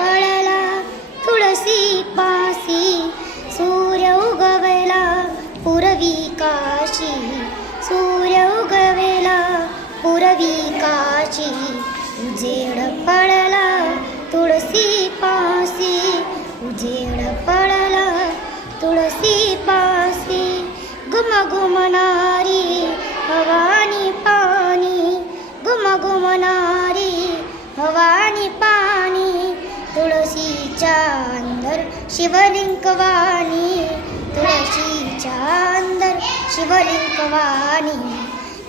पळला तुळशी पासी, सूर्य उगवला पूर्वी काशी, सूर्य उगवला पूर्वी काशी, उजेड पळला तुळशी पासी, उजेड पळला तुळशी पासी, घुमघुमणारी हवानी पाणी, घुमघुमणारी हवानी पाणी, तुळशीच्या अंदर शिवलिंग वाणी, तुळशीच्या अंदर शिवलिंग वाणी,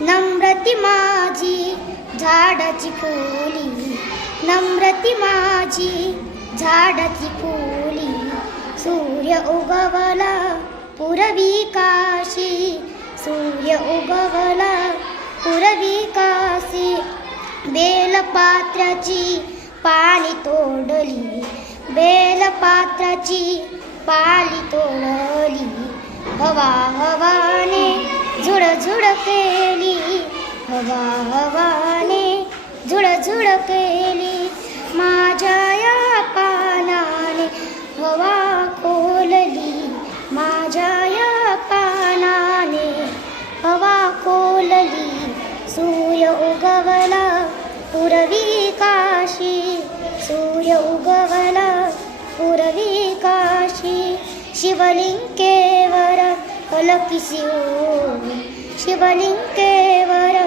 नम्रती माझी झाडाची फुली, नम्रती माझी झाडाची फुली, सूर्य उगवला पूर्वी काशी, सूर्य उगवला पूर्वी काशी, बेलपात्राची पाली तोडली, बेलपात्राची पाली तोडली, हवा हवाने झुळझुळ केली, हवा हवाने झुळझुळ केली, माझ्या या पानाने हवा कोलली, माझ्या या पानाने हवा कोलली, सूर्य उगवला पूर्वी काशी, सूर्य उगवला पूर्वी काशी, शिवलिंगेवर फलकिसी ओम, शिवलिंगेवर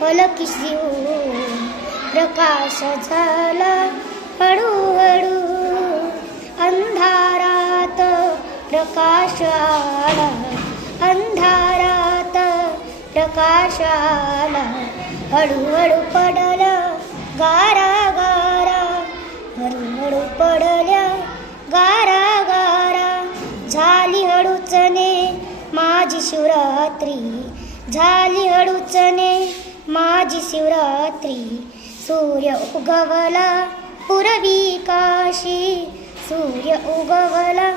फलकिसी ओम, प्रकाश झाला हळूहळू, अंधारात प्रकाश आला, अंधारात प्रकाश आला, हळूहळू पडला गारा गारा, हळूहळू पडल्या गारा गारा, झाली हळूचने माझी शिवरात्री, झाली हळूचने माझी शिवरात्री, सूर्य उगवला पूर्वी काशी, सूर्य उगवला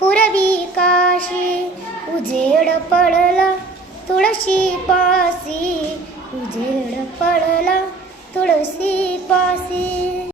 पूर्वी काशी, उजेड पडला तुळशी पासी, उजेड पडला तुळशी पासी.